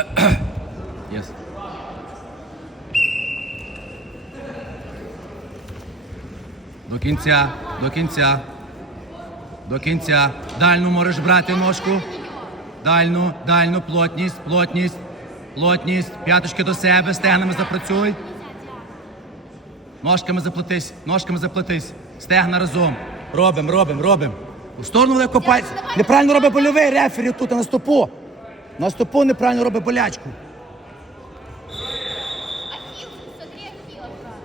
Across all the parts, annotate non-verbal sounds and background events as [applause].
[coughs] Yes. До кінця, до кінця. До кінця. Дальну можеш брати ножку. Дальну, дальну, плотність, плотність, плотність. П'яточки до себе, стегнами запрацюй. Ножками заплетись, ножками заплетись. Стегна разом. Робим, робим, робим. У сторону легко пальці. Неправильно робить больовий рефері тут на стопу. На стопу неправильно робить болячку.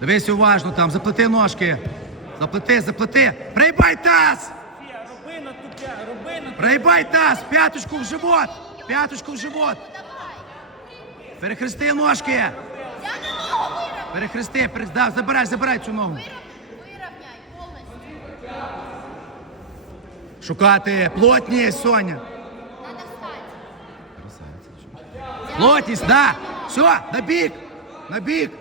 Дивись уважно там, заплети ножки. Заплети, заплети. Прийбай таз! Прийбай таз! П'яточку в живот! П'яточку в живот! Перехрести ножки! Перехрести, перех... да, забирай, забирай цю ногу. Шукати плотність, Соня. Надо встать. Плотність, да. Все, на бік. На бік.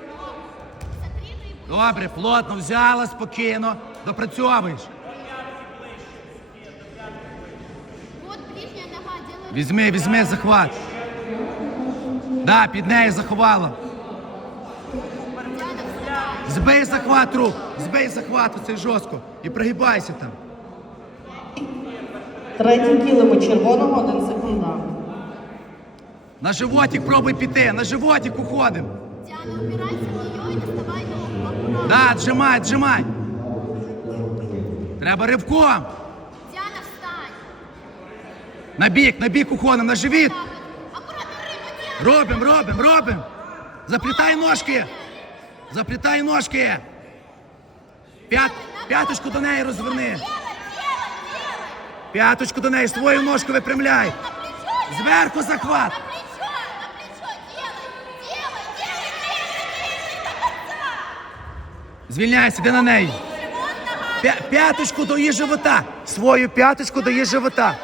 Добре, плотно взяла, спокійно. Допрацьовуєш. Візьми, візьми захват. Да, під нею заховала. Збий захват рук. Збий захват оцей жорстко. І пригибайся там. Третій килимо червоного, один секунда. На животик пробуй піти. На животик доставай ногу. Аккуратно. Да, отжимай, отжимай. Треба ривком. Диана, встань. На бік, на бік уходимо, на живіт. Так вот. Аккуратно, рыбу, Диана. Робим, робим, робим. Заплітай ножки. Заплітай ножки. П'ят, п'яточку до неї розверни. Делай, делай, делай. П'яточку до неї, свою ножку випрямляй. Зверху захват. Звільняйся, іди на неї. П'яточку до її живота. Свою п'яточку до її живота.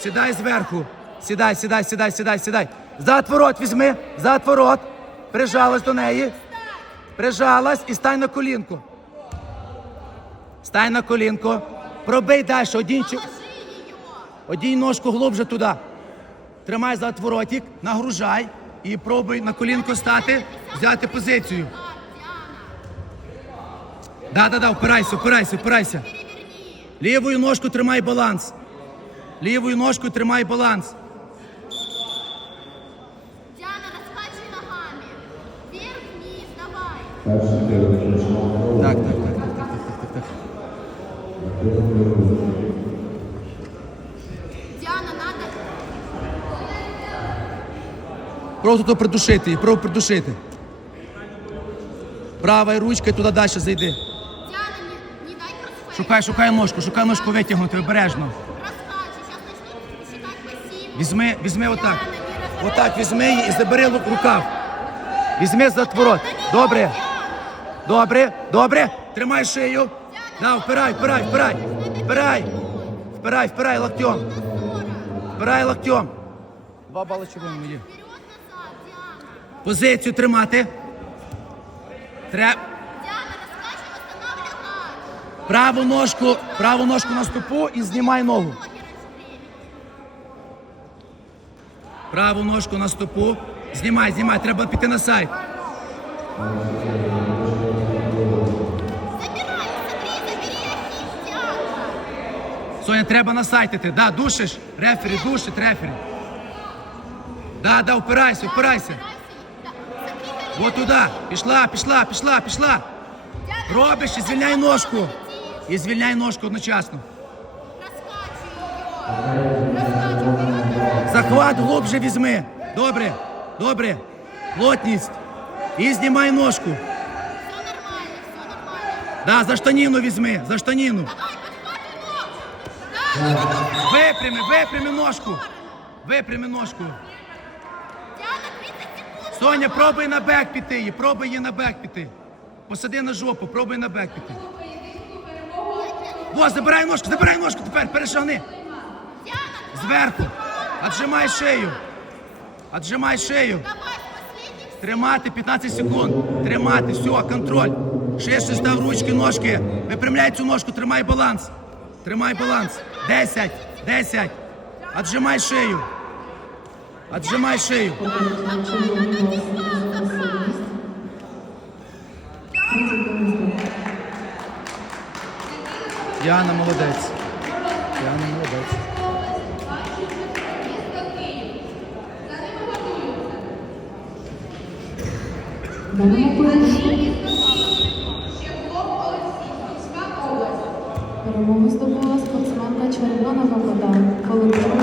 Сідай зверху. Сідай, сідай, сідай, сідай, сідай. За отворот візьми, за отворот. Прижалась до неї. Прижалась і стань на колінку. Стань на колінку. Пробий далі. Одінь, одінь ножку глубже туди. Тримай за отворотик, нагружай і пробуй на колінку стати, взяти позицію. Да, да, да, впирайся, впирайся, впирайся. Лівою ножкою тримай баланс. Лівою ножкою тримай баланс. Диана, раскачивай ногами. Вверх, вниз, давай. Так, так, так, так, так, так, так, так. Диана, надо. Просто то придушити її, пробуй придушити. Правою ручкою туди далі зайди. Шукай, шукай ножку, шукай ножку витягнути обережно. Візьми, візьми отак. Отак візьми її і забери рукав. Візьми за отворот. Добре. Добре, добре. Тримай шию. Да, впирай, впирай, впирай. Впирай. Впирай, впирай локтем. Впирай локтем. Два бали червоні. Позицію тримати. Треба. Праву ножку, праву ножку на стопу і знімай ногу. Праву ножку на стопу. Знімай, знімай, треба піти на сайт. Соня, треба насайтити. Да, душиш. Рефері, душить рефері. Да, да, впирайся, впирайся. Да, смотри, От туди. Пішла, пішла, пішла, пішла. Робиш і звільняй ножку. І звільняй ножку одночасно. Захват глубже візьми. Добре, добре. Плотність. І знімай ножку. Да, за штаніну візьми, за штаніну. Випрями, випрями ножку. Випрями ножку. Диана, 30 секунд. Соня, пробуй на бек піти її, пробуй її на бек піти. Посади на жопу, пробуй на бек піти. Во, забирай ножку, забирай ножку тепер, перешагни. Зверху. Отжимай шию. Отжимай шию. Тримати 15 секунд. Тримати, все, контроль. Ширше став ручки, ножки. Випрямляй цю ножку, тримай баланс. Тримай баланс. 10, 10. Отжимай шию. Отжимай шию. Діана молодець. Яна молодець. Перемогу здобула спортсменка червоного вода.